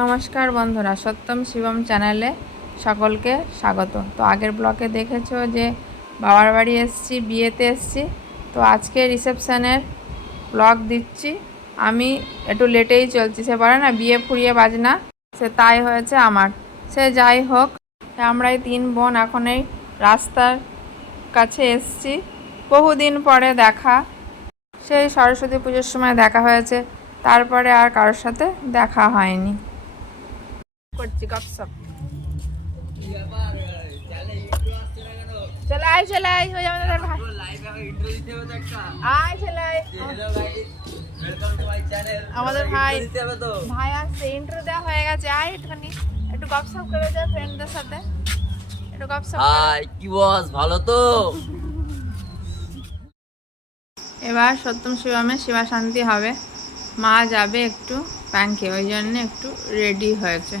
নমস্কার বন্ধুরা, সত্যম শিবম চ্যানেলে সকলকে স্বাগত। তো আগের ব্লগে দেখেছো যে বাবার বাড়ি এসেছি, বিয়েতে এসেছি। তো আজকে রিসেপশনের ব্লগ দিচ্ছি। আমি একটু লেটেই চলছি, সে বলে না বিয়ে ফুরিয়ে বাজনা, সে তাই হয়েছে আমার। সে যাই হোক, আমরা এই 3 বোন এখন এই রাস্তার কাছে এসেছি। বহুদিন পরে দেখা, সেই সরস্বতী পুজোর সময় দেখা হয়েছে, তারপরে আর কারোর সাথে দেখা হয়নি। করছি গপসপ। চলাই হয়ে আমাদের ভাই, আয় চলাই আমাদের ভাই ভাই আসছে, ইন্ট্রো দেওয়া হয়ে গেছে। আয় একটুখানি একটু গপসপ করে দে ফ্রেন্ডদের সাথে, একটু গপসপ। হাই, কি বস, ভালো তো? এবার সত্যম শিবমে শিবা শান্তি হবে, মা যাবে একটু ব্যাংকে, ওই জন্য একটু রেডি হয়েছে।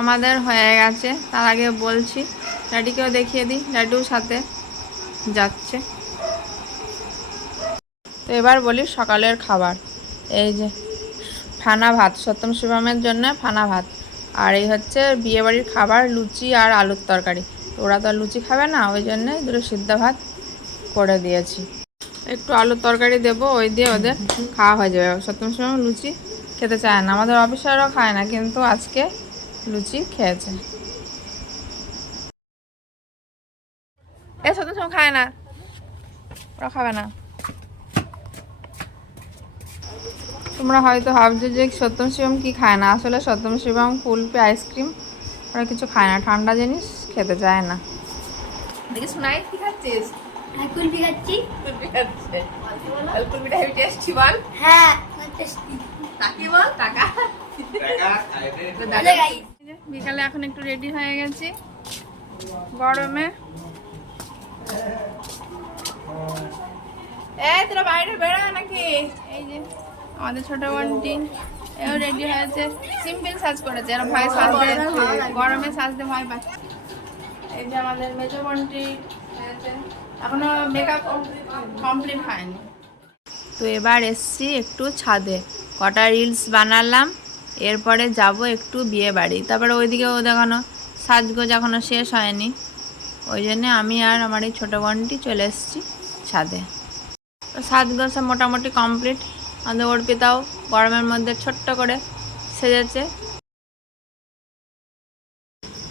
আমাদের হয়ে গেছে, তার আগে বলছি ড্যাডিকেও দেখিয়ে দিই, ড্যাডিও সাথে যাচ্ছে। তো এবার বলি সকালের খাবার। এই যে ফানা ভাত, সত্যম শিবমের জন্য ফানা ভাত। আর এই হচ্ছে বিয়েবাড়ির খাবার, লুচি আর আলুর তরকারি। তো ওরা তো আর লুচি খাবে না, ওই জন্যে দুটো সিদ্ধ ভাত করে দিয়েছি। একটু আলুর তরকারি দেবো, ওই দিয়ে ওদের খাওয়া হয়ে যাবে। সত্যম শিবম লুচি খেতে চায় না, আমাদের অফিসারও খায় না, কিন্তু আজকে লুচি খেয়েছে। সত্যম শিবম খায় না, ওরা খাবে না। তোমরা হয়তো ভাবছো যে সত্যম শিবম কি খায় না, আসলে সত্যম শিবম কুলপি আইসক্রিম ওরা কিছু খায় না, ঠান্ডা জিনিস খেতে চায় না। দেখি শোনাই, কি খাচ্ছিস? কুলফি খাচ্ছি। কুলপি খাচ্ছে, কুলপিটা হেভি টেস্টি বল। হ্যাঁ টেস্টি। টাকি বল, টাকা। বিকালে এখন একটু রেডি হয়ে গেছি গরমে। তোরা বাইরে বেরো নাকি? এই যে আমাদের ছোট বোনটি এও রেডি হয়েছে, সিম্পল সাজ করেছে, আর ভয় সাজতে গরমে সাজতে ভয় পায়। এই যে আমাদের মেজো বোনটি এখনো মেকআপ কমপ্লিট হয়নি। তো এবার এসছি একটু ছাদে, কটা রিলস বানালাম, এরপরে যাব একটু বিয়ে বাড়ি। তারপরে ওইদিকেও দেখানো সাজগোজ এখনো শেষ হয়নি, ওই জন্যে আমি আর আমার এই ছোটো বোনটি চলে এসেছি ছাদে। তো সাজগোজ মোটামুটি কমপ্লিট। আমাদের অর্পিতাও গরমের মধ্যে ছোট্ট করে সেজেছে।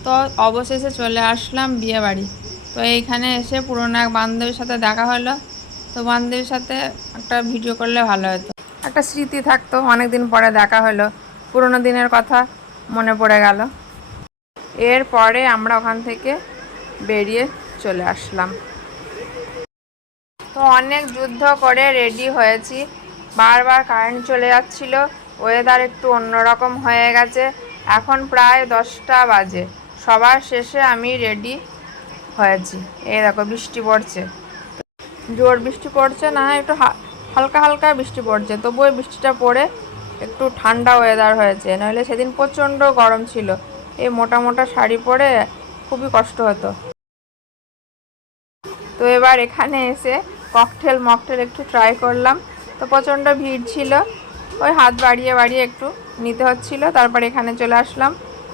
তো অবশেষে চলে আসলাম বিয়ে বাড়ি। তো এইখানে এসে পুরনো এক বান্ধবীর সাথে দেখা হলো। তো বান্ধবীর সাথে একটা ভিডিও করলে ভালো হতো, একটা স্মৃতি থাকতো, অনেকদিন পরে দেখা হলো, পুরোনো দিনের কথা মনে পড়ে গেল। এরপরে আমরা ওখান থেকে বেরিয়ে চলে আসলাম। তো অনেক যুদ্ধ করে রেডি হয়েছি, বারবার কারেন্ট চলে যাচ্ছিল, ওয়েদার একটু অন্যরকম হয়ে গেছে। এখন প্রায় 10টা বাজে, সবার শেষে আমি রেডি হয়েছি। এই দেখো বৃষ্টি পড়ছে, জোর বৃষ্টি পড়ছে না, একটু হালকা হালকা বৃষ্টি পড়ছে, তবুও বৃষ্টিটা পড়ে একটু ঠান্ডা ওয়েদার হয়েছে, নইলে সেদিন প্রচণ্ড গরম ছিল। এই মোটা মোটা শাড়ি পরে খুবই কষ্ট হতো। তো এবার এখানে এসে মকটেল একটু ট্রাই করলাম। তো প্রচণ্ড ভিড় ছিল, ওই হাত বাড়িয়ে বাড়িয়ে একটু নিতে হচ্ছিল। তারপর এখানে চলে আসলাম।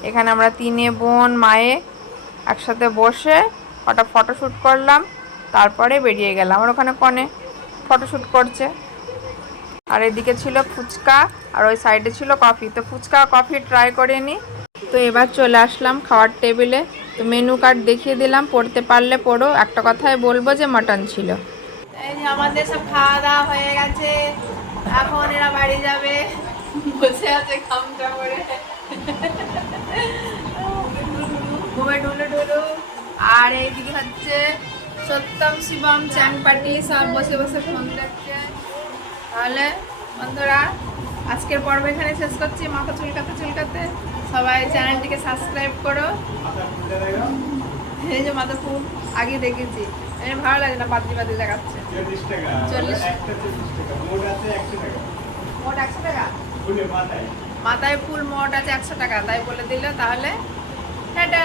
এখানে আমরা 3 বোন মায়ে একসাথে বসে কটা ফটোশ্যুট করলাম, তারপরে বেরিয়ে গেলাম। আর ওখানে কনে ফটোশ্যুট করছে, আর এদিকে ছিল ফুচকা, আর ওই সাইডে ছিল কফি। তো ফুচকা কফি ট্রাই করে নিই। তো এবার চলে আসলাম খাওয়ার টেবিলে। তো মেনু কার্ড দেখিয়ে দিলাম, পড়তে পারলে পড়ো, একটা কথাই বলবো যে মাটন ছিল। এই যে আমাদের সব খাওয়া দাওয়া হয়ে গেছে, এখন এরা বাড়ি যাবে, বসে আছে খামটা করে ঘুমে ঢুলু। আর এইদিকে হচ্ছে সত্যম শিবম চ্যাংপাটি সব বসে বসে ফোন দেখছে। তাহলে বন্ধুরা আজকের পর্ব এখানে শেষ করছি। মাথা চুলকাতে সবাই চ্যানেলটিকে সাবস্ক্রাইব করো। এই যে মাথা ফুল আগে দেখেছি, ভালো লাগে না, বাদি দেখাচ্ছে। 40 মোট 100 টাকা, মাথায় ফুল মোট আছে 100 টাকা, তাই বলে দিলে। তাহলে টাটা।